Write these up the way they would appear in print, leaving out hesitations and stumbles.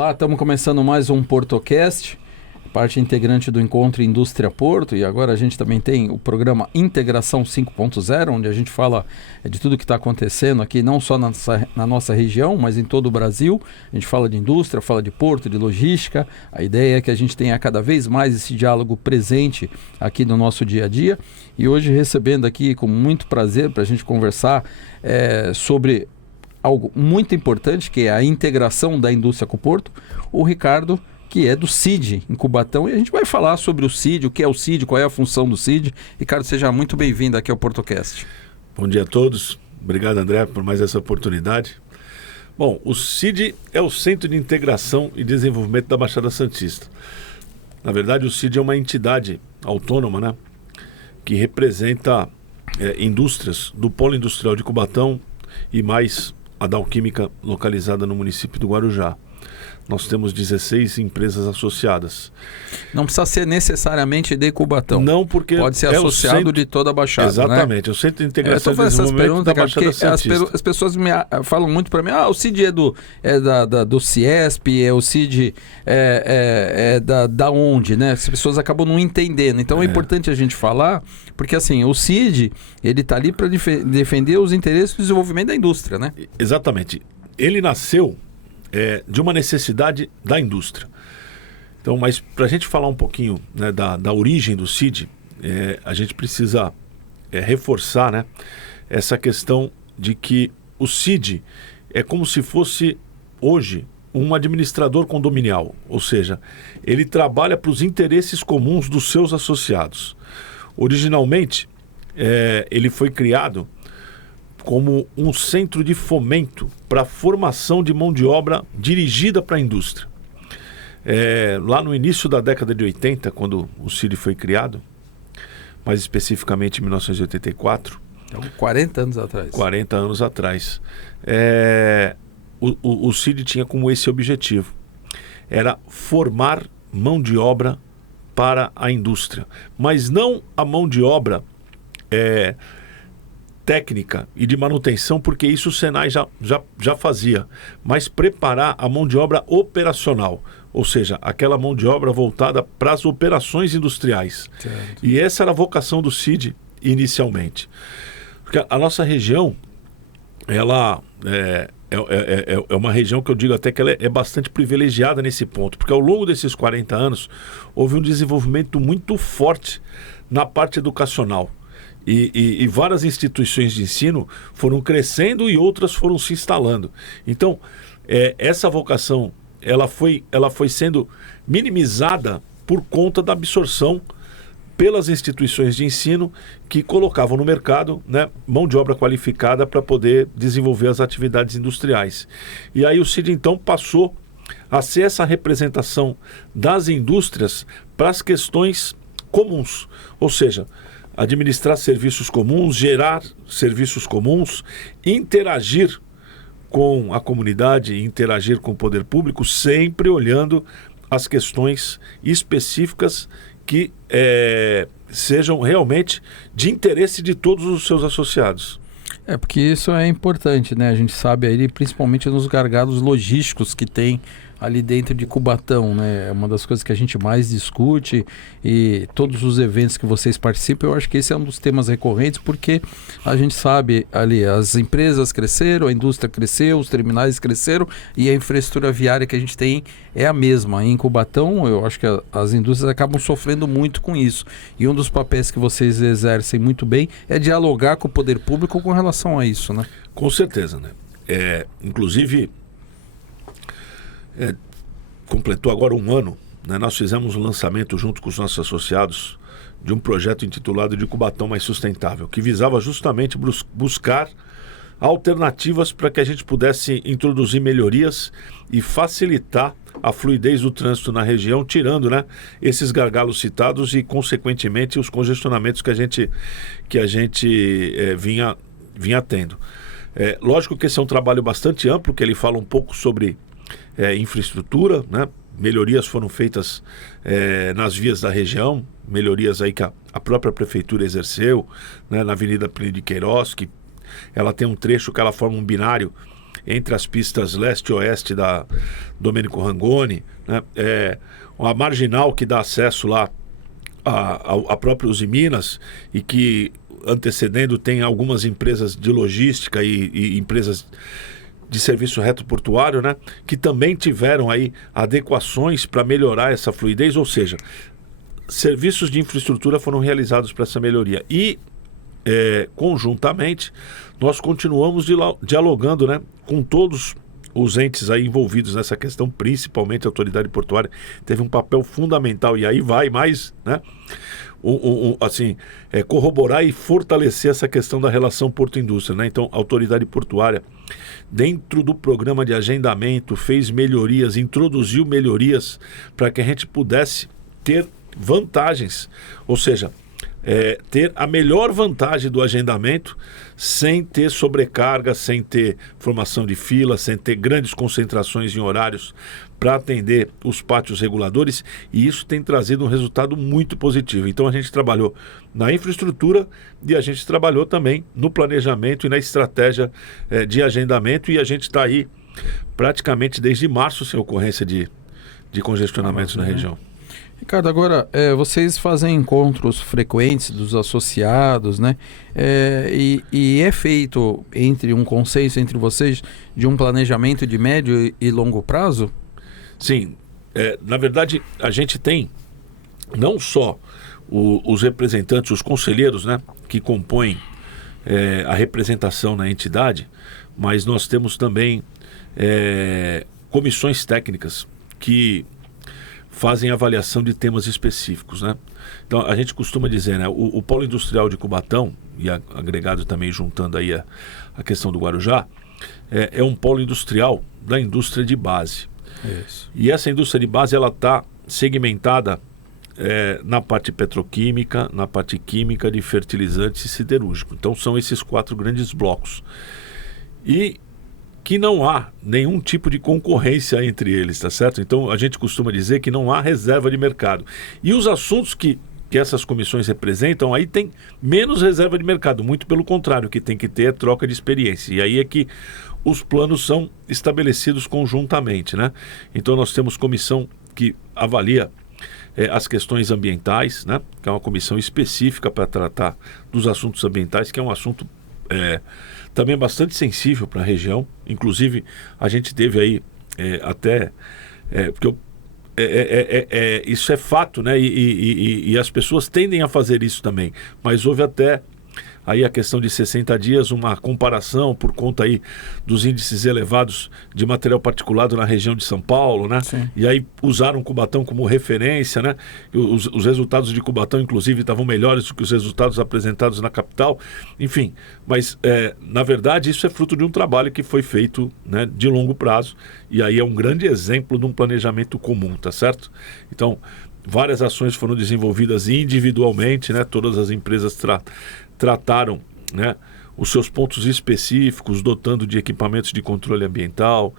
Olá, estamos começando mais um PortoCast, parte integrante do Encontro Indústria Porto, e agora a gente também tem o programa Integração 5.0, onde a gente fala de tudo que está acontecendo aqui, não só na nossa região, mas em todo o Brasil. A gente fala de indústria, fala de porto, de logística. A ideia é que a gente tenha cada vez mais esse diálogo presente aqui no nosso dia a dia. E hoje recebendo aqui com muito prazer para a gente conversar sobre algo muito importante, que é a integração da indústria com o porto, o Ricardo, que é do CID, em Cubatão, e a gente vai falar sobre o CID, o que é o CID, qual é a função do CID. Ricardo, seja muito bem-vindo aqui ao PortoCast. Bom dia a todos, obrigado André por mais essa oportunidade. Bom, o CID é o Centro de Integração e Desenvolvimento da Baixada Santista. Na verdade, o CID é uma entidade autônoma, né, que representa indústrias do Polo Industrial de Cubatão e mais a Dalquímica localizada no município do Guarujá. Nós temos 16 empresas associadas. Não precisa ser necessariamente de Cubatão. Não, porque pode ser associado centro de toda a Baixada. Exatamente, né? O Centro de Integração e Desenvolvimento da Baixada Santista. As pessoas falam muito para mim, o CID é do CIESP, o CID da onde, né? As pessoas acabam não entendendo. Então é importante a gente falar, porque assim, o CID, ele está ali para defender os interesses do desenvolvimento da indústria, né? Exatamente. Ele nasceu de uma necessidade da indústria. Então, mas para a gente falar um pouquinho, né, da origem do CID, a gente precisa reforçar, né, essa questão de que o CID é como se fosse hoje um administrador condominial, ou seja, ele trabalha para os interesses comuns dos seus associados. Originalmente, ele foi criado como um centro de fomento para a formação de mão de obra dirigida para a indústria. Lá no início da década de 80, quando o CID foi criado, mais especificamente em 1984. Então, 40 anos atrás. 40 anos atrás. O CID tinha como esse objetivo. Era formar mão de obra para a indústria. Mas não a mão de obra técnica e de manutenção, porque isso o Senai já fazia, mas preparar a mão de obra operacional, ou seja, aquela mão de obra voltada para as operações industriais. Certo. E essa era a vocação do CID inicialmente. Porque a nossa região, ela é uma região que eu digo até que ela é bastante privilegiada nesse ponto, porque ao longo desses 40 anos houve um desenvolvimento muito forte na parte educacional. E várias instituições de ensino foram crescendo e outras foram se instalando. Então, essa vocação ela foi sendo minimizada por conta da absorção pelas instituições de ensino que colocavam no mercado, né, mão de obra qualificada para poder desenvolver as atividades industriais. E aí o CID, então, passou a ser essa representação das indústrias para as questões comuns, ou seja, administrar serviços comuns, gerar serviços comuns, interagir com a comunidade, interagir com o poder público, sempre olhando as questões específicas que sejam realmente de interesse de todos os seus associados. Porque isso é importante, né? A gente sabe aí, principalmente nos gargalos logísticos que tem ali dentro de Cubatão, né? É uma das coisas que a gente mais discute, e todos os eventos que vocês participam, eu acho que esse é um dos temas recorrentes, porque a gente sabe ali, as empresas cresceram, a indústria cresceu, os terminais cresceram, e a infraestrutura viária que a gente tem é a mesma. Em Cubatão, eu acho que as indústrias acabam sofrendo muito com isso, e um dos papéis que vocês exercem muito bem é dialogar com o poder público com relação a isso, né? Com certeza, né? Inclusive, completou agora um ano, né? Nós fizemos um lançamento junto com os nossos associados de um projeto intitulado de Cubatão Mais Sustentável, que visava justamente buscar alternativas para que a gente pudesse introduzir melhorias e facilitar a fluidez do trânsito na região, tirando, né, esses gargalos citados e, consequentemente, os congestionamentos que a gente vinha tendo. Lógico que esse é um trabalho bastante amplo, que ele fala um pouco sobre infraestrutura, né? Melhorias foram feitas nas vias da região, melhorias aí que a própria prefeitura exerceu, né? Na Avenida Plínio de Queiroz, que ela tem um trecho que ela forma um binário entre as pistas leste e oeste da Domênico Rangoni, né? A marginal que dá acesso lá a própria Uzi Minas e que antecedendo tem algumas empresas de logística e empresas de serviço retroportuário, né, que também tiveram aí adequações para melhorar essa fluidez, ou seja, serviços de infraestrutura foram realizados para essa melhoria. E, conjuntamente, nós continuamos dialogando, né, com todos os entes aí envolvidos nessa questão, principalmente a autoridade portuária, teve um papel fundamental, e aí vai mais, né, corroborar e fortalecer essa questão da relação porto-indústria, né? Então, a autoridade portuária, dentro do programa de agendamento, fez melhorias, introduziu melhorias para que a gente pudesse ter vantagens, ou seja, ter a melhor vantagem do agendamento sem ter sobrecarga, sem ter formação de fila, sem ter grandes concentrações em horários para atender os pátios reguladores, e isso tem trazido um resultado muito positivo. Então a gente trabalhou na infraestrutura e a gente trabalhou também no planejamento e na estratégia de agendamento, e a gente está aí praticamente desde março sem ocorrência de congestionamentos na região. Ricardo, agora, vocês fazem encontros frequentes dos associados, né? E é feito um consenso entre vocês de um planejamento de médio e longo prazo? Sim. Na verdade, a gente tem não só os representantes, os conselheiros, né, que compõem a representação na entidade, mas nós temos também comissões técnicas que fazem avaliação de temas específicos, né? Então a gente costuma dizer, né, o Polo Industrial de Cubatão, e agregado também juntando aí a questão do Guarujá, é um polo industrial da indústria de base. Isso. E essa indústria de base, ela está segmentada na parte petroquímica, na parte química, de fertilizantes e siderúrgico. Então são esses 4 grandes blocos. E que não há nenhum tipo de concorrência entre eles, tá certo? Então a gente costuma dizer que não há reserva de mercado. E os assuntos que essas comissões representam, aí tem menos reserva de mercado, muito pelo contrário, o que tem que ter é troca de experiência. E aí é que os planos são estabelecidos conjuntamente, né? Então nós temos comissão que avalia as questões ambientais, né? Que é uma comissão específica para tratar dos assuntos ambientais, que é um assunto também bastante sensível para a região. Inclusive, a gente teve aí porque isso é fato, né? E as pessoas tendem a fazer isso também. Mas houve até aí a questão de 60 dias, uma comparação por conta aí dos índices elevados de material particulado na região de São Paulo, né? Sim. E aí usaram Cubatão como referência, né? Os resultados de Cubatão, inclusive, estavam melhores do que os resultados apresentados na capital. Enfim, mas na verdade isso é fruto de um trabalho que foi feito, né, de longo prazo, e aí é um grande exemplo de um planejamento comum, tá certo? Então, várias ações foram desenvolvidas individualmente, né? Todas as empresas trataram, né, os seus pontos específicos, dotando de equipamentos de controle ambiental.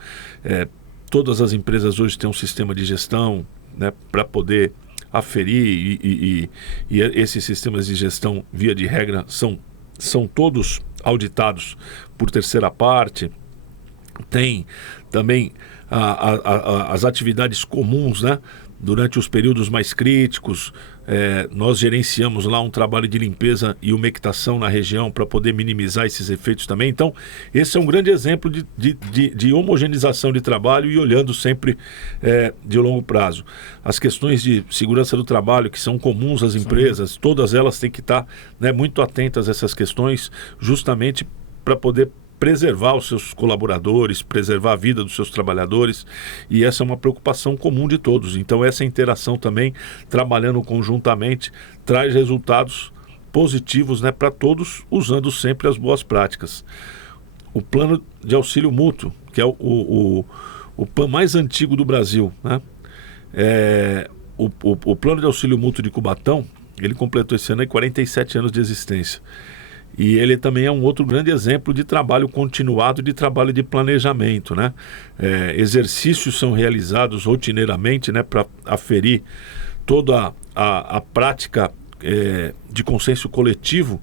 Todas as empresas hoje têm um sistema de gestão, né, para poder aferir, e esses sistemas de gestão, via de regra, são todos auditados por terceira parte. Tem também as atividades comuns, né? Durante os períodos mais críticos, nós gerenciamos lá um trabalho de limpeza e umectação na região para poder minimizar esses efeitos também. Então, esse é um grande exemplo de homogeneização de trabalho e olhando sempre de longo prazo. As questões de segurança do trabalho, que são comuns às empresas, todas elas têm que estar, né, muito atentas a essas questões, justamente para poder preservar os seus colaboradores, preservar a vida dos seus trabalhadores, e essa é uma preocupação comum de todos. Então essa interação também, trabalhando conjuntamente, traz resultados positivos, né, para todos, usando sempre as boas práticas. O plano de auxílio mútuo, que é o PAM mais antigo do Brasil, né? O plano de auxílio mútuo de Cubatão, ele completou esse ano aí 47 anos de existência. E ele também é um outro grande exemplo de trabalho continuado, de trabalho de planejamento, né? Exercícios são realizados rotineiramente, né, para aferir toda a prática de consenso coletivo,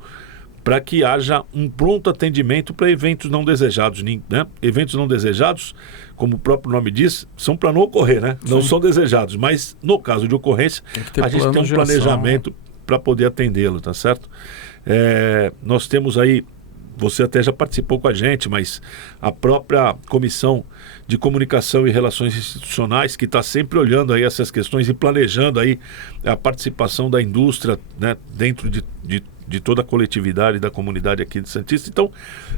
para que haja um pronto atendimento para eventos não desejados, né? Eventos não desejados, como o próprio nome diz, são para não ocorrer, né? Não são desejados, mas no caso de ocorrência, a gente tem um planejamento para poder atendê-lo, tá certo? Nós temos aí, você até já participou com a gente, mas a própria Comissão de Comunicação e Relações Institucionais, que está sempre olhando aí essas questões e planejando aí a participação da indústria, né, dentro de toda a coletividade da comunidade aqui de Santista. Então,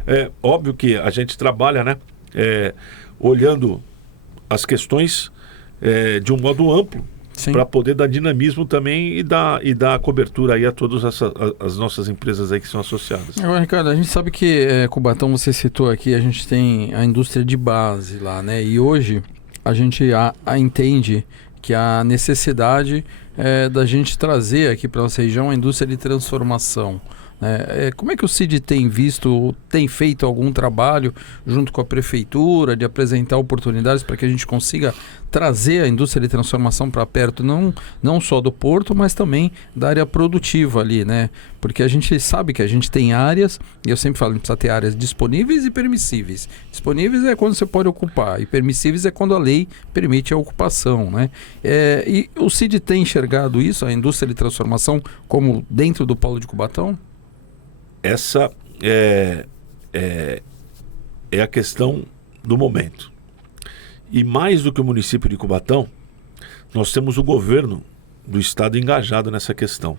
é óbvio que a gente trabalha, né, olhando as questões de um modo amplo, para poder dar dinamismo também e dar cobertura aí a todas as nossas empresas aí que são associadas. Ricardo, a gente sabe que Cubatão, você citou aqui, a gente tem a indústria de base lá, né? E hoje a gente entende que a necessidade da gente trazer aqui para nossa região a indústria de transformação. Como é que o CID tem visto, tem feito algum trabalho junto com a prefeitura de apresentar oportunidades para que a gente consiga trazer a indústria de transformação para perto, não só do porto, mas também da área produtiva ali, né? Porque a gente sabe que a gente tem áreas, e eu sempre falo, a gente precisa ter áreas disponíveis e permissíveis. Disponíveis é quando você pode ocupar, e permissíveis é quando a lei permite a ocupação, né? E o CID tem enxergado isso, a indústria de transformação, como dentro do polo de Cubatão? Essa é a questão do momento. E mais do que o município de Cubatão, nós temos o governo do estado engajado nessa questão.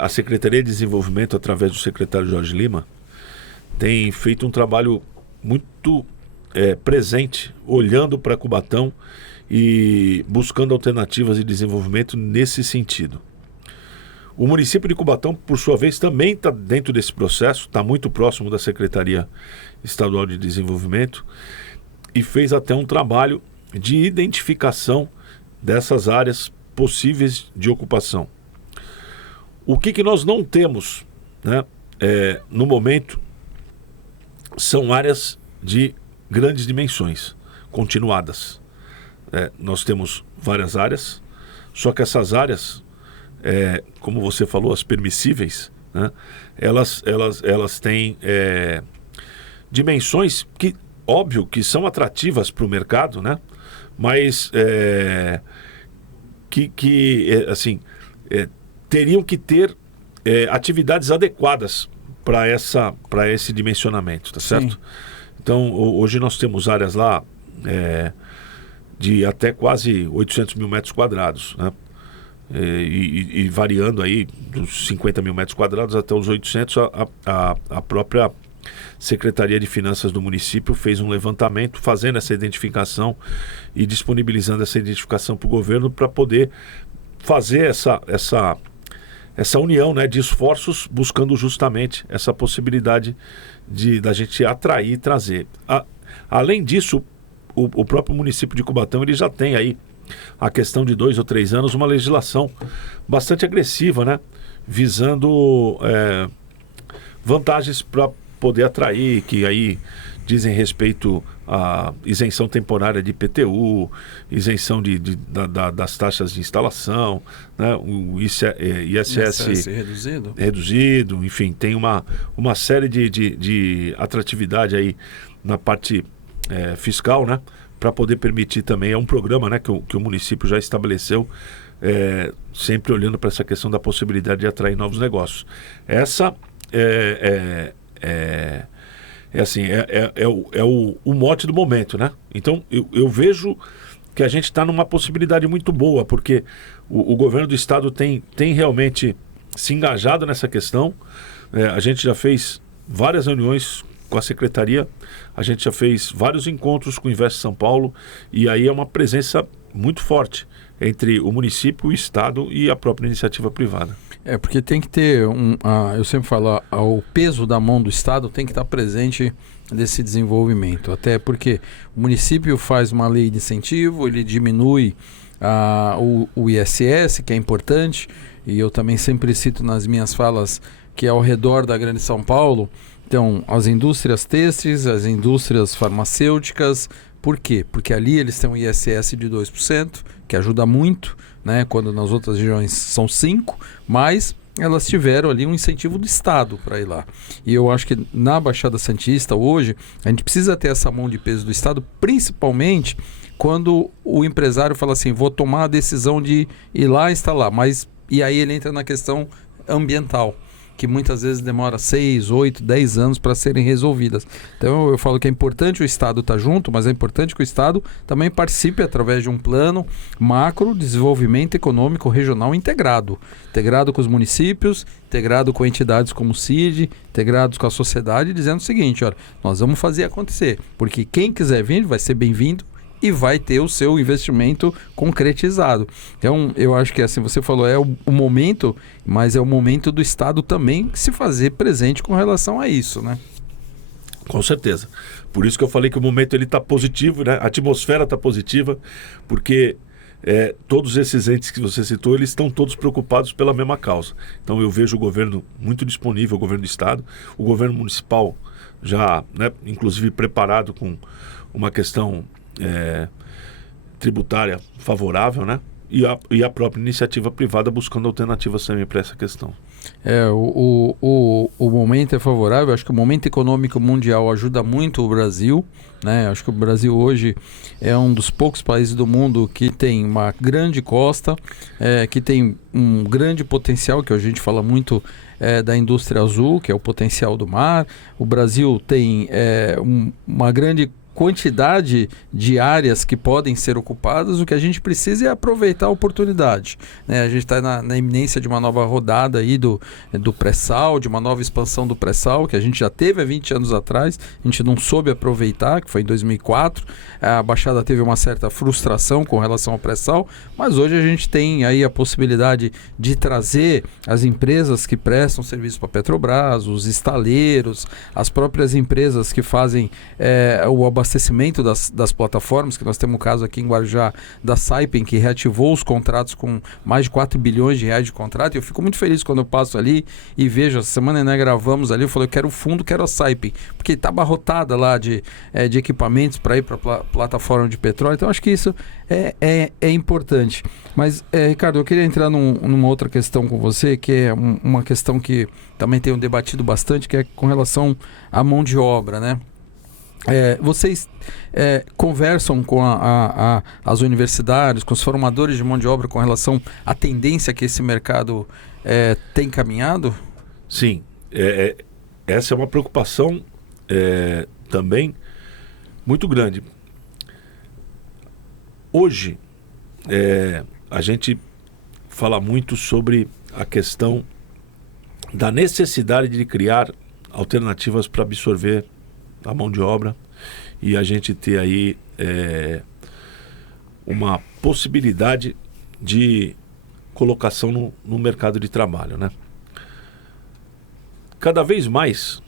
A Secretaria de Desenvolvimento, através do secretário Jorge Lima, tem feito um trabalho muito presente, olhando para Cubatão e buscando alternativas de desenvolvimento nesse sentido. O município de Cubatão, por sua vez, também está dentro desse processo, está muito próximo da Secretaria Estadual de Desenvolvimento e fez até um trabalho de identificação dessas áreas possíveis de ocupação. O que nós não temos, né, no momento são áreas de grandes dimensões, continuadas. Nós temos várias áreas, só que essas áreas, como você falou, as permissíveis, né, elas têm dimensões que, óbvio, que são atrativas para o mercado, né, mas teriam que ter atividades adequadas para esse dimensionamento, tá certo? Sim. Então, hoje nós temos áreas lá de até quase 800 mil metros quadrados, né? E variando aí dos 50 mil metros quadrados até os 800, a própria Secretaria de Finanças do município fez um levantamento fazendo essa identificação e disponibilizando essa identificação para o governo para poder fazer essa união, né, de esforços, buscando justamente essa possibilidade da gente atrair e trazer. Além disso, o próprio município de Cubatão ele já tem aí a questão de 2 ou 3 anos, uma legislação bastante agressiva, né? Visando vantagens para poder atrair, que aí dizem respeito à isenção temporária de IPTU, isenção das taxas de instalação, né? O ISS reduzido, enfim, tem uma série de atratividade aí na parte fiscal, né? Para poder permitir também, é um programa, né, que o município já estabeleceu, sempre olhando para essa questão da possibilidade de atrair novos negócios. Essa o mote do momento, né? Então eu vejo que a gente está numa possibilidade muito boa, porque o governo do estado tem realmente se engajado nessa questão. A gente já fez várias reuniões com a secretaria, a gente já fez vários encontros com o Invest São Paulo, e aí é uma presença muito forte entre o município, o estado e a própria iniciativa privada. Porque tem que ter eu sempre falo, o peso da mão do estado tem que estar presente nesse desenvolvimento, até porque o município faz uma lei de incentivo, ele diminui o ISS, que é importante, e eu também sempre cito nas minhas falas que ao redor da Grande São Paulo, então, as indústrias têxteis, as indústrias farmacêuticas, por quê? Porque ali eles têm um ISS de 2%, que ajuda muito, né? Quando nas outras regiões são 5%, mas elas tiveram ali um incentivo do Estado para ir lá. E eu acho que na Baixada Santista hoje, a gente precisa ter essa mão de peso do Estado, principalmente quando o empresário fala assim, vou tomar a decisão de ir lá instalar, mas e aí ele entra na questão ambiental, que muitas vezes demora 6, 8, 10 anos para serem resolvidas. Então eu falo que é importante o Estado estar junto, mas é importante que o Estado também participe através de um plano macro de desenvolvimento econômico regional integrado com os municípios, integrado com entidades como o CID, integrados com a sociedade, dizendo o seguinte, olha, nós vamos fazer acontecer, porque quem quiser vir vai ser bem-vindo e vai ter o seu investimento concretizado. Então, eu acho que, assim, você falou, é o momento, mas é o momento do Estado também se fazer presente com relação a isso, né? Com certeza. Por isso que eu falei que o momento ele está positivo, né? A atmosfera está positiva, porque todos esses entes que você citou, eles estão todos preocupados pela mesma causa. Então, eu vejo o governo muito disponível, o governo do Estado, o governo municipal já, né, inclusive preparado com uma questão tributária favorável, né? E a própria iniciativa privada buscando alternativas também para essa questão. O momento é favorável, acho que o momento econômico mundial ajuda muito o Brasil, né? Acho que o Brasil hoje é um dos poucos países do mundo que tem uma grande costa, que tem um grande potencial, que a gente fala muito da indústria azul, que é o potencial do mar. O Brasil tem uma grande quantidade de áreas que podem ser ocupadas. O que a gente precisa é aproveitar a oportunidade, né? A gente está na iminência de uma nova rodada aí do pré-sal, de uma nova expansão do pré-sal, que a gente já teve há 20 anos atrás, a gente não soube aproveitar, que foi em 2004, a Baixada teve uma certa frustração com relação ao pré-sal, mas hoje a gente tem aí a possibilidade de trazer as empresas que prestam serviço para a Petrobras, os estaleiros, as próprias empresas que fazem o abastecimento das plataformas, que nós temos um caso aqui em Guarujá da Saipem, que reativou os contratos com mais de 4 bilhões de reais de contrato, e eu fico muito feliz quando eu passo ali e vejo, essa semana nós gravamos ali, eu falei, eu quero o fundo, quero a Saipem, porque está abarrotada lá de equipamentos para ir para a plataforma de petróleo, então acho que isso é importante. Mas, Ricardo, eu queria entrar numa outra questão com você, que é uma questão que também tenho debatido bastante, que é com relação à mão de obra, né? Vocês conversam com as universidades, com os formadores de mão de obra com relação à tendência que esse mercado tem caminhado? Sim, essa é uma preocupação também muito grande. Hoje, a gente fala muito sobre a questão da necessidade de criar alternativas para absorver a mão de obra e a gente ter aí uma possibilidade de colocação no mercado de trabalho, né? Cada vez mais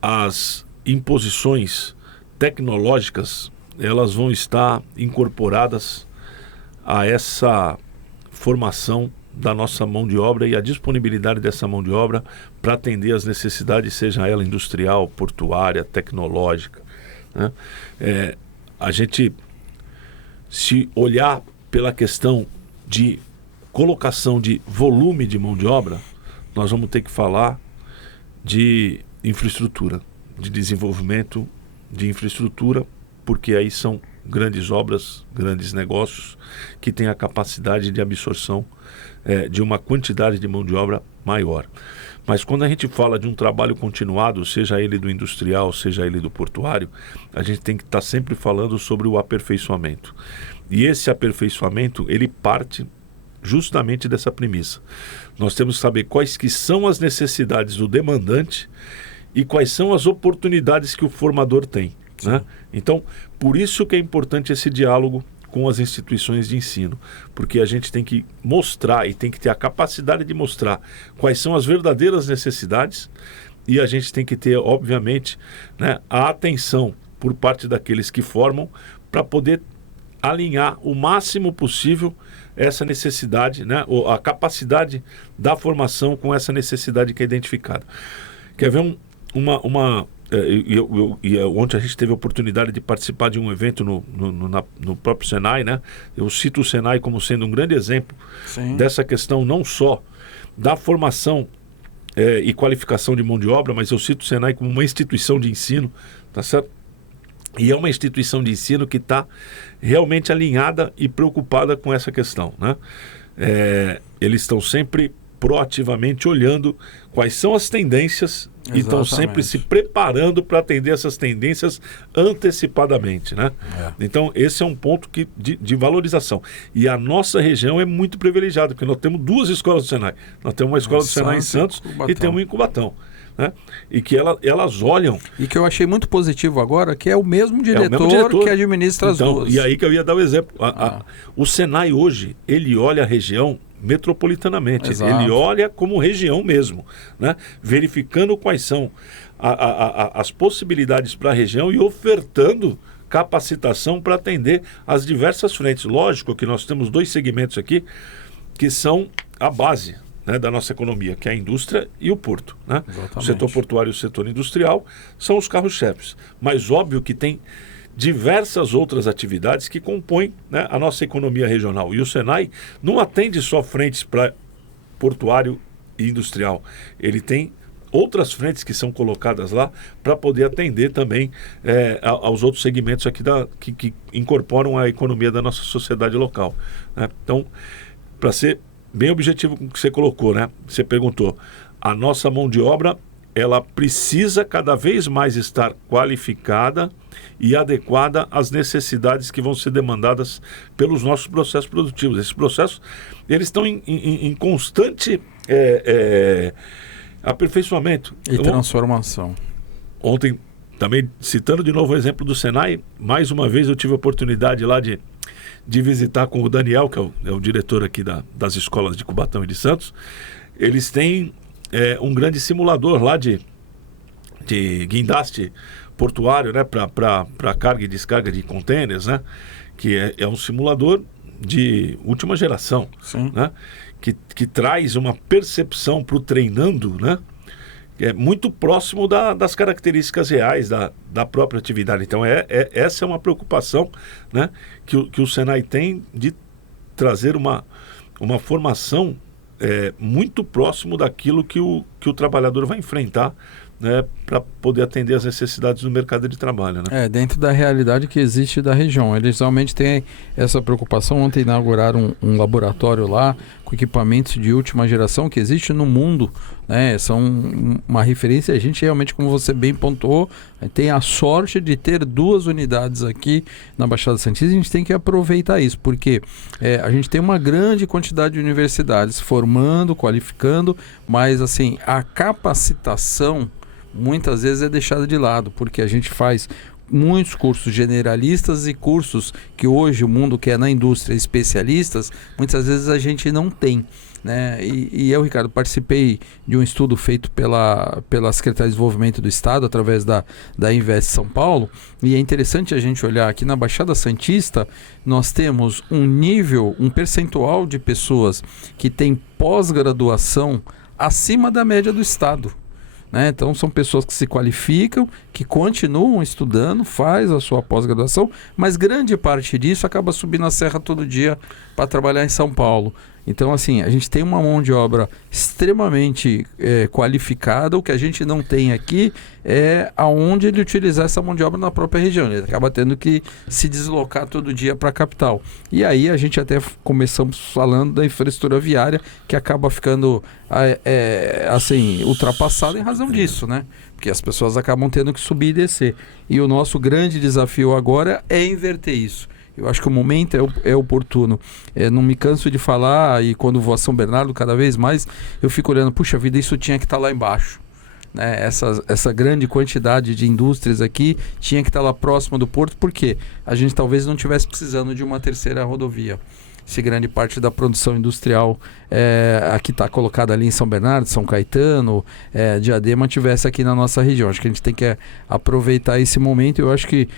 as imposições tecnológicas elas vão estar incorporadas a essa formação da nossa mão de obra e a disponibilidade dessa mão de obra para atender às necessidades, seja ela industrial, portuária, tecnológica, né? A gente, se olhar pela questão de colocação de volume de mão de obra, nós vamos ter que falar de infraestrutura, de desenvolvimento de infraestrutura, porque aí são grandes obras, grandes negócios que têm a capacidade de absorção de uma quantidade de mão de obra maior. Mas quando a gente fala de um trabalho continuado, seja ele do industrial, seja ele do portuário, a gente tem que estar sempre falando sobre o aperfeiçoamento. E esse aperfeiçoamento, ele parte justamente dessa premissa. Nós temos que saber quais que são as necessidades do demandante e quais são as oportunidades que o formador tem, né? Então, por isso que é importante esse diálogo com as instituições de ensino, porque a gente tem que mostrar e tem que ter a capacidade de mostrar quais são as verdadeiras necessidades e a gente tem que ter, obviamente, né, a atenção por parte daqueles que formam para poder alinhar o máximo possível essa necessidade, né, ou a capacidade da formação com essa necessidade que é identificada. Quer ver uma ontem a gente teve a oportunidade de participar de um evento no próprio Senai, né? Eu cito o Senai como sendo um grande exemplo dessa questão, não só da formação e qualificação de mão de obra, mas eu cito o Senai como uma instituição de ensino, tá certo? E é uma instituição de ensino que está realmente alinhada e preocupada com essa questão, né? Eles estão sempre proativamente olhando quais são as tendências e estão sempre se preparando para atender essas tendências antecipadamente, né? Então esse é um ponto de valorização. E a nossa região é muito privilegiada, porque nós temos 2 escolas do Senai. Nós temos uma escola do Senai em Santos e temos uma em Cubatão, né? E que elas olham... E que eu achei muito positivo agora, que é o mesmo diretor que administra as duas. E aí que eu ia dar o exemplo. O Senai hoje, ele olha a região metropolitanamente. Exato. Ele olha como região mesmo, né? Verificando quais são as possibilidades para a região e ofertando capacitação para atender as diversas frentes. Lógico que nós temos 2 segmentos aqui que são a base, né, da nossa economia, que é a indústria e o porto, né? O setor portuário e o setor industrial são os carros-chefes. Mas óbvio que tem diversas outras atividades que compõem, né, a nossa economia regional. E o Senai não atende só frentes para portuário e industrial. Ele tem outras frentes que são colocadas lá para poder atender também aos outros segmentos aqui que incorporam a economia da nossa sociedade local, né? Então, para ser bem objetivo com o que você colocou, né? Você perguntou, a nossa mão de obra, ela precisa cada vez mais estar qualificada e adequada às necessidades que vão ser demandadas pelos nossos processos produtivos. Esses processos, eles estão em constante aperfeiçoamento. E transformação. Ontem, também citando de novo o exemplo do Senai, mais uma vez eu tive a oportunidade lá de visitar com o Daniel, que é o diretor aqui das escolas de Cubatão e de Santos. Eles têm um grande simulador lá de guindaste portuário, né, para carga e descarga de contêineres, né, que é um simulador de última geração, né, que traz uma percepção para o treinando, né, que é muito próximo das características reais da própria atividade. Então essa é uma preocupação, né, que o Senai tem de trazer uma formação muito próximo daquilo que o trabalhador vai enfrentar, né, para poder atender às necessidades do mercado de trabalho, né? Dentro da realidade que existe da região. Eles realmente têm essa preocupação. Ontem inauguraram um laboratório lá com equipamentos de última geração que existe no mundo, né? São uma referência. A gente realmente, como você bem pontuou, tem a sorte de ter 2 unidades aqui na Baixada Santista. A gente tem que aproveitar isso, porque a gente tem uma grande quantidade de universidades formando, qualificando, mas assim, a capacitação muitas vezes é deixada de lado, porque a gente faz muitos cursos generalistas e cursos que hoje o mundo quer na indústria, especialistas, muitas vezes a gente não tem, né? E eu, Ricardo, participei de um estudo feito pela Secretaria de Desenvolvimento do Estado, através da Invest São Paulo, e é interessante a gente olhar aqui na Baixada Santista. Nós temos um percentual de pessoas que têm pós-graduação acima da média do Estado, né? Então são pessoas que se qualificam, que continuam estudando, faz a sua pós-graduação, mas grande parte disso acaba subindo a serra todo dia para trabalhar em São Paulo. Então, assim, a gente tem uma mão de obra extremamente qualificada. O que a gente não tem aqui é aonde ele utilizar essa mão de obra na própria região. Ele acaba tendo que se deslocar todo dia para a capital. E aí a gente até começamos falando da infraestrutura viária, que acaba ficando assim, ultrapassada em razão disso, né? Porque as pessoas acabam tendo que subir e descer. E o nosso grande desafio agora é inverter isso. Eu acho que o momento é oportuno. Não me canso de falar, e quando vou a São Bernardo, cada vez mais, eu fico olhando, puxa vida, isso tinha que estar lá embaixo, né? Essa grande quantidade de indústrias aqui tinha que estar lá próximo do porto, porque a gente talvez não estivesse precisando de uma terceira rodovia. Se grande parte da produção industrial aqui está colocada ali em São Bernardo, São Caetano, Diadema, tivesse aqui na nossa região. Acho que a gente tem que aproveitar esse momento. Eu acho que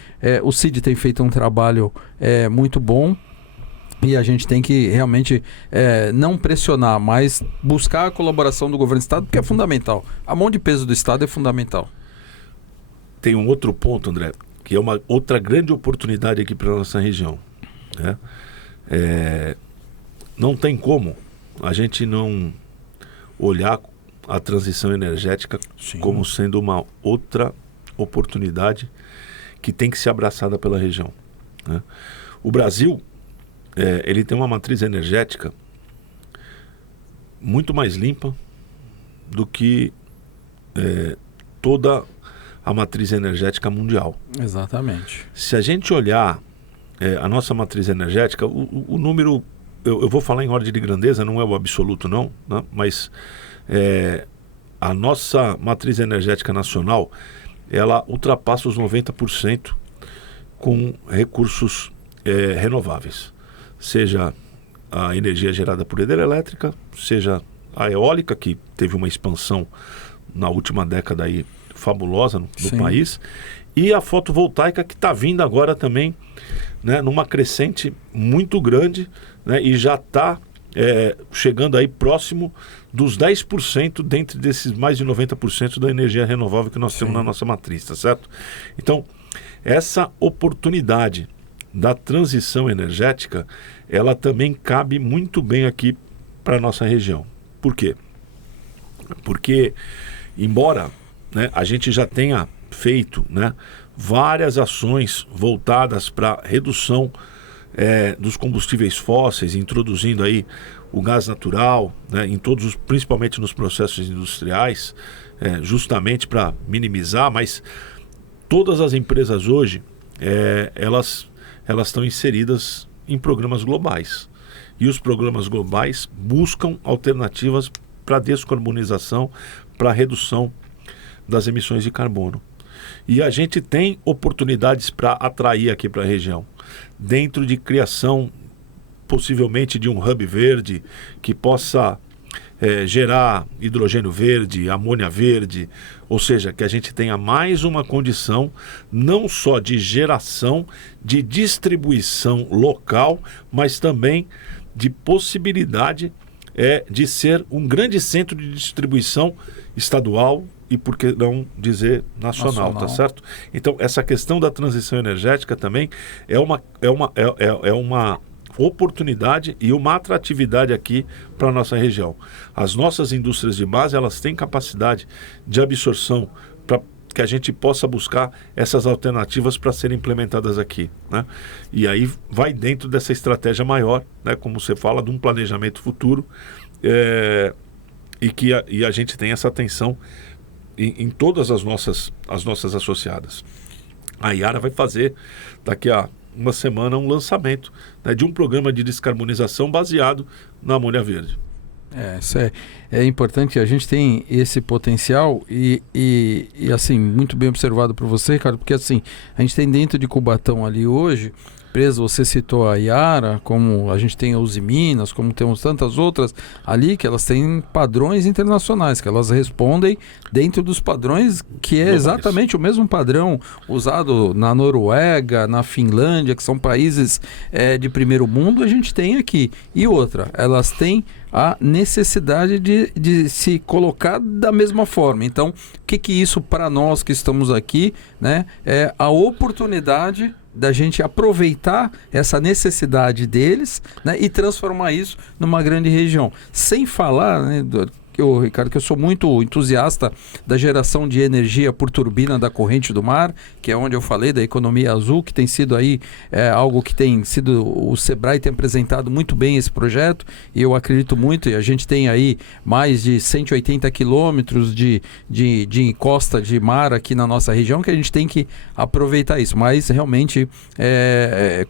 o CID tem feito um trabalho muito bom, e a gente tem que realmente não pressionar, mas buscar a colaboração do governo do Estado, porque é fundamental. A mão de peso do Estado é fundamental. tem um outro ponto, André, que é uma outra grande oportunidade aqui para a nossa região, né? Não tem como a gente não olhar a transição energética Sim. como sendo uma outra oportunidade que tem que ser abraçada pela região, né? O Brasil, ele tem uma matriz energética muito mais limpa do que toda a matriz energética mundial. Exatamente. Se a gente olhar a nossa matriz energética, o número, eu vou falar em ordem de grandeza, não é o absoluto não, né? Mas a nossa matriz energética nacional, ela ultrapassa os 90% com recursos renováveis, seja a energia gerada por hidrelétrica, seja a eólica, que teve uma expansão na última década aí fabulosa no país, e a fotovoltaica, que está vindo agora também, né, numa crescente muito grande, né, e já está chegando aí próximo dos 10% dentre desses mais de 90% da energia renovável que nós temos na nossa matriz, tá certo? Então, essa oportunidade da transição energética, ela também cabe muito bem aqui para a nossa região. Por quê? Porque, embora, né, a gente já tenha feito, né, várias ações voltadas para redução dos combustíveis fósseis, introduzindo aí o gás natural, né, em todos principalmente nos processos industriais, justamente para minimizar, mas todas as empresas hoje, elas estão inseridas em programas globais. E os programas globais buscam alternativas para descarbonização, para redução das emissões de carbono. E a gente tem oportunidades para atrair aqui para a região, dentro de criação, possivelmente, de um hub verde que possa gerar hidrogênio verde, amônia verde, ou seja, que a gente tenha mais uma condição não só de geração, de distribuição local, mas também de possibilidade de ser um grande centro de distribuição estadual e, por que não dizer, nacional, tá certo? Então, essa questão da transição energética também é uma oportunidade e uma atratividade aqui para a nossa região. As nossas indústrias de base, elas têm capacidade de absorção para que a gente possa buscar essas alternativas para serem implementadas aqui, né? E aí vai dentro dessa estratégia maior, né, como você fala, de um planejamento futuro, e a gente tem essa atenção em todas as nossas associadas. A Yara vai fazer daqui a uma semana um lançamento, né, de um programa de descarbonização baseado na amônia verde. Isso é importante. A gente tem esse potencial e assim, muito bem observado por você, Ricardo, porque assim, a gente tem dentro de Cubatão ali hoje, empresa, você citou a Yara, como a gente tem a Uzi Minas, como temos tantas outras ali, que elas têm padrões internacionais, que elas respondem dentro dos padrões, que é exatamente o mesmo padrão usado na Noruega, na Finlândia, que são países de primeiro mundo, a gente tem aqui. E outra, elas têm a necessidade de se colocar da mesma forma. Então, o que isso para nós que estamos aqui, né, é a oportunidade da gente aproveitar essa necessidade deles, né, e transformar isso numa grande região. Sem falar, né, Ricardo, que eu sou muito entusiasta da geração de energia por turbina da corrente do mar, que é onde eu falei da economia azul, que tem sido aí algo que tem sido, o Sebrae tem apresentado muito bem esse projeto, e eu acredito muito, e a gente tem aí mais de 180 quilômetros de costa de mar aqui na nossa região, que a gente tem que aproveitar isso, mas realmente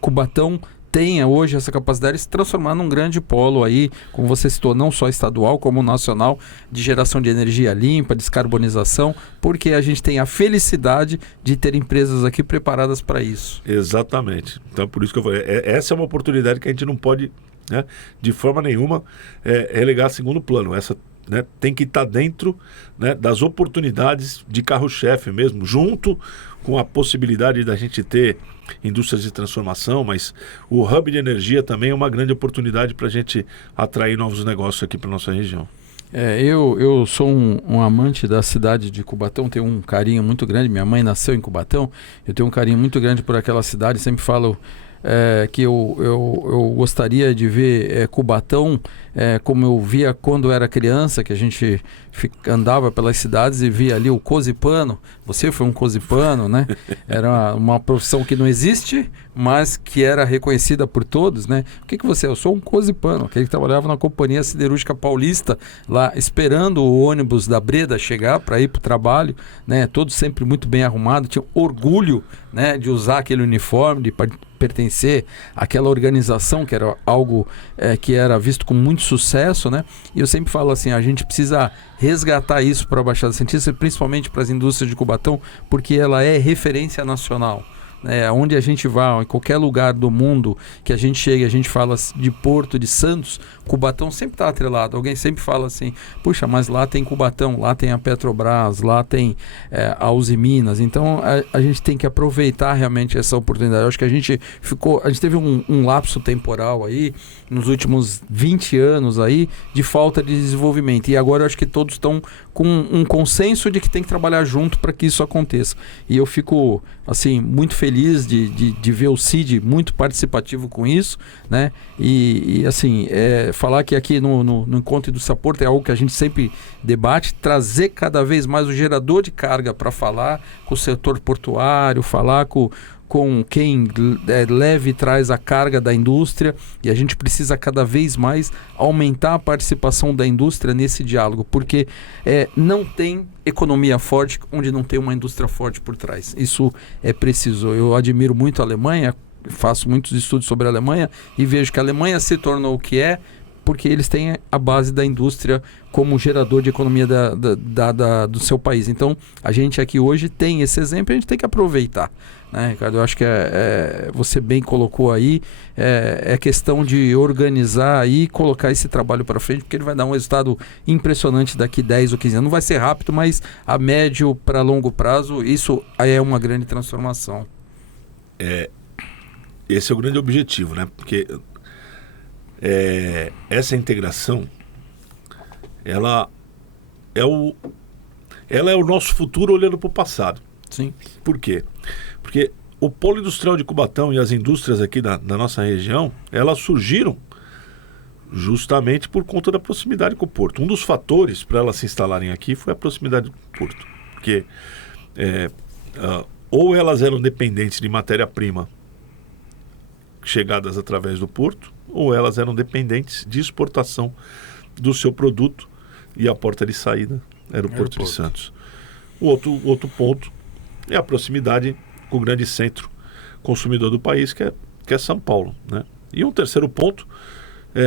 Cubatão tenha hoje essa capacidade de se transformar num grande polo aí, como você citou, não só estadual como nacional, de geração de energia limpa, descarbonização, porque a gente tem a felicidade de ter empresas aqui preparadas para isso. Exatamente. Então, por isso que eu falei, essa é uma oportunidade que a gente não pode, né, de forma nenhuma, relegar a segundo plano. Essa, né, tem que estar dentro, né, das oportunidades de carro-chefe mesmo, junto com a possibilidade da gente ter indústrias de transformação, mas o hub de energia também é uma grande oportunidade para a gente atrair novos negócios aqui para a nossa região. Eu sou um amante da cidade de Cubatão, tenho um carinho muito grande. Minha mãe nasceu em Cubatão, eu tenho um carinho muito grande por aquela cidade. Sempre falo que eu gostaria de ver Cubatão como eu via quando era criança, que a gente andava pelas cidades e via ali o cosipano. Você foi um cosipano, né? Era uma profissão que não existe, mas que era reconhecida por todos, né? O que você é? Eu sou um cosipano, aquele que trabalhava na Companhia Siderúrgica Paulista, lá esperando o ônibus da Breda chegar para ir para o trabalho, né? Todos sempre muito bem arrumados, tinha orgulho, né, de usar aquele uniforme, de pertencer àquela organização, que era algo que era visto com muito sucesso, né? E eu sempre falo assim, a gente precisa resgatar isso para a Baixada Santista, principalmente para as indústrias de Cubatão, porque ela é referência nacional. Onde a gente vai, em qualquer lugar do mundo que a gente chega, a gente fala de Porto, de Santos, Cubatão sempre está atrelado. Alguém sempre fala assim, puxa, mas lá tem Cubatão, lá tem a Petrobras, lá tem a Uzi Minas. Então a gente tem que aproveitar realmente essa oportunidade. Eu acho que a gente teve um lapso temporal aí, nos últimos 20 anos aí, de falta de desenvolvimento. E agora eu acho que todos estão com um consenso de que tem que trabalhar junto para que isso aconteça. E eu fico assim, muito feliz de ver o CID muito participativo com isso, né? E assim, falar que aqui no Encontro Indústria Porto é algo que a gente sempre debate, trazer cada vez mais o gerador de carga para falar com o setor portuário, falar com quem leva e traz a carga da indústria, e a gente precisa cada vez mais aumentar a participação da indústria nesse diálogo, porque não tem economia forte onde não tem uma indústria forte por trás. Isso é preciso. Eu admiro muito a Alemanha, faço muitos estudos sobre a Alemanha e vejo que a Alemanha se tornou o que é porque eles têm a base da indústria como gerador de economia do seu país. Então, a gente aqui hoje tem esse exemplo e a gente tem que aproveitar, né, Ricardo? Eu acho que você bem colocou aí, é questão de organizar e colocar esse trabalho para frente, porque ele vai dar um resultado impressionante daqui 10 ou 15 anos. Não vai ser rápido, mas a médio para longo prazo, isso é uma grande transformação. Esse é o grande objetivo, né? Porque essa integração, ela é o nosso futuro olhando para o passado. Sim. Por quê? Porque o polo industrial de Cubatão e as indústrias aqui da nossa região, elas surgiram justamente por conta da proximidade com o porto. Um dos fatores para elas se instalarem aqui foi a proximidade com o porto. Porque ou elas eram dependentes de matéria-prima chegadas através do porto, ou elas eram dependentes de exportação do seu produto, e a porta de saída era o Porto de Santos. O outro ponto é a proximidade com o grande centro consumidor do país, que é São Paulo, né? E um terceiro ponto,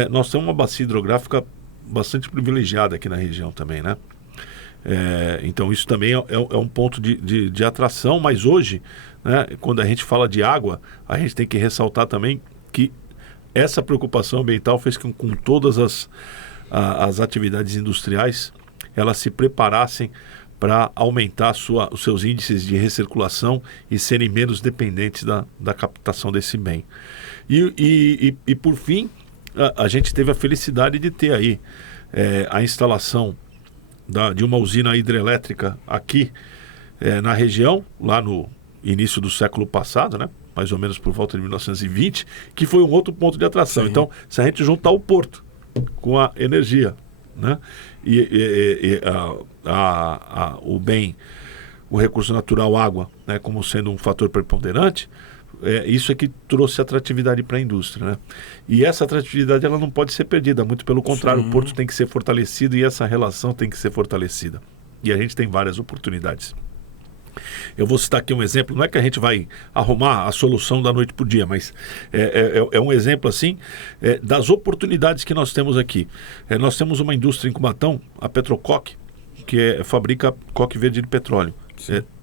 nós temos uma bacia hidrográfica bastante privilegiada aqui na região também, né? Então isso também é um ponto de atração, mas hoje, né, quando a gente fala de água, a gente tem que ressaltar também que essa preocupação ambiental fez com todas as atividades industriais elas se preparassem para aumentar os seus índices de recirculação e serem menos dependentes da captação desse bem. E por fim, a gente teve a felicidade de ter aí a instalação de uma usina hidrelétrica aqui na região, lá no início do século passado, né? Mais ou menos por volta de 1920, que foi um outro ponto de atração. Sim. Então, se a gente juntar o porto com a energia, né? O bem, o recurso natural, água, né, como sendo um fator preponderante, isso é que trouxe atratividade para a indústria, né? E essa atratividade ela não pode ser perdida, muito pelo contrário. Sim. O porto tem que ser fortalecido e essa relação tem que ser fortalecida. E a gente tem várias oportunidades. Eu vou citar aqui um exemplo, não é que a gente vai arrumar a solução da noite para o dia, mas é um exemplo assim das oportunidades que nós temos aqui. Nós temos uma indústria em Cubatão, a Petrocoque, que fabrica coque verde de petróleo.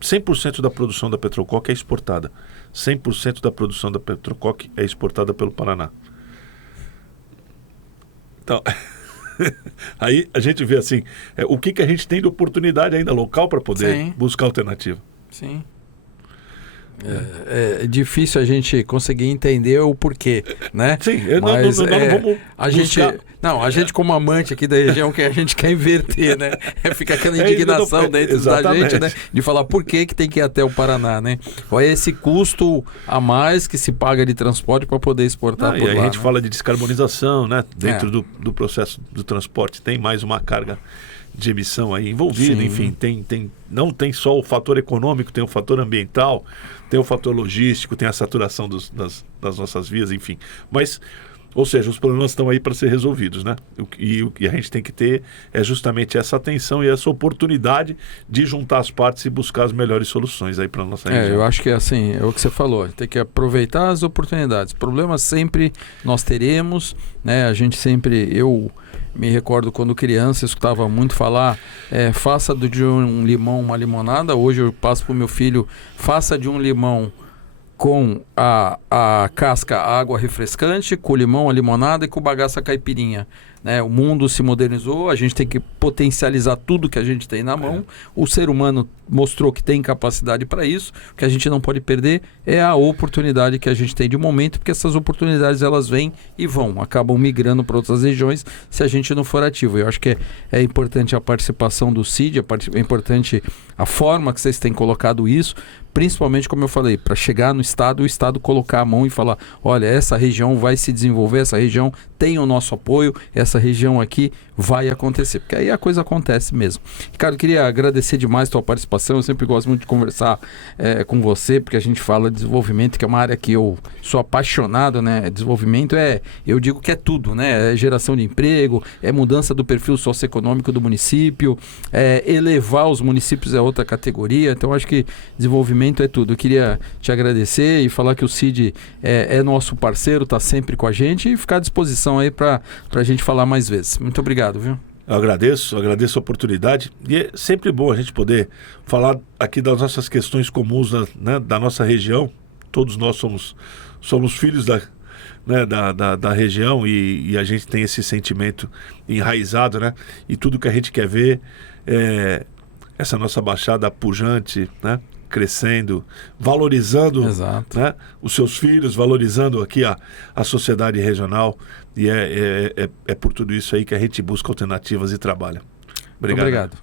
100% da produção da Petrocoque é exportada. 100% da produção da Petrocoque é exportada pelo Paraná. Então, aí a gente vê assim, o que a gente tem de oportunidade ainda local para poder buscar alternativa. Sim. É difícil a gente conseguir entender o porquê, né? Sim, mas não vamos a gente, a gente como amante aqui da região, que a gente quer inverter, né? Fica aquela indignação dentro da gente, né? De falar por que tem que ir até o Paraná, né? Olha esse custo a mais que se paga de transporte para poder exportar por lá. E aí a gente fala de descarbonização, né? Dentro do processo do transporte tem mais uma carga de emissão aí envolvida. Sim. Enfim, não tem só o fator econômico, tem o fator ambiental, tem o fator logístico, tem a saturação das nossas vias, enfim. Mas, ou seja, os problemas estão aí para ser resolvidos, né? E o que a gente tem que ter é justamente essa atenção e essa oportunidade de juntar as partes e buscar as melhores soluções aí para a nossa região. Eu acho que assim, é o que você falou, tem que aproveitar as oportunidades. Problemas sempre nós teremos, né? A gente sempre, eu me recordo quando criança, escutava muito falar, faça de um limão uma limonada. Hoje eu passo para o meu filho, faça de um limão com a casca a água refrescante, com o limão a limonada e com o bagaço a caipirinha. Né? O mundo se modernizou, a gente tem que potencializar tudo que a gente tem na mão. O ser humano mostrou que tem capacidade para isso. O que a gente não pode perder é a oportunidade que a gente tem de momento, porque essas oportunidades elas vêm e vão, acabam migrando para outras regiões se a gente não for ativo. Eu acho que é importante a participação do CID, é importante a forma que vocês têm colocado isso, principalmente, como eu falei, para chegar no Estado, o Estado colocar a mão e falar, olha, essa região vai se desenvolver, essa região tem o nosso apoio, essa região aqui vai acontecer, porque aí a coisa acontece mesmo. Ricardo, queria agradecer demais a tua participação, eu sempre gosto muito de conversar com você, porque a gente fala de desenvolvimento, que é uma área que eu sou apaixonado, né? Desenvolvimento eu digo que é tudo, né? É geração de emprego, é mudança do perfil socioeconômico do município, elevar os municípios é outra categoria, então acho que desenvolvimento é tudo. Eu queria te agradecer e falar que o CID é nosso parceiro, está sempre com a gente e ficar à disposição aí para a gente falar mais vezes. Muito obrigado, viu? Eu agradeço a oportunidade e é sempre bom a gente poder falar aqui das nossas questões comuns, né, da nossa região. Todos nós somos filhos da região e a gente tem esse sentimento enraizado, né? E tudo que a gente quer ver é essa nossa baixada pujante, né? Crescendo, valorizando, né, os seus filhos, valorizando aqui a sociedade regional, e é por tudo isso aí que a gente busca alternativas e trabalha. Obrigado.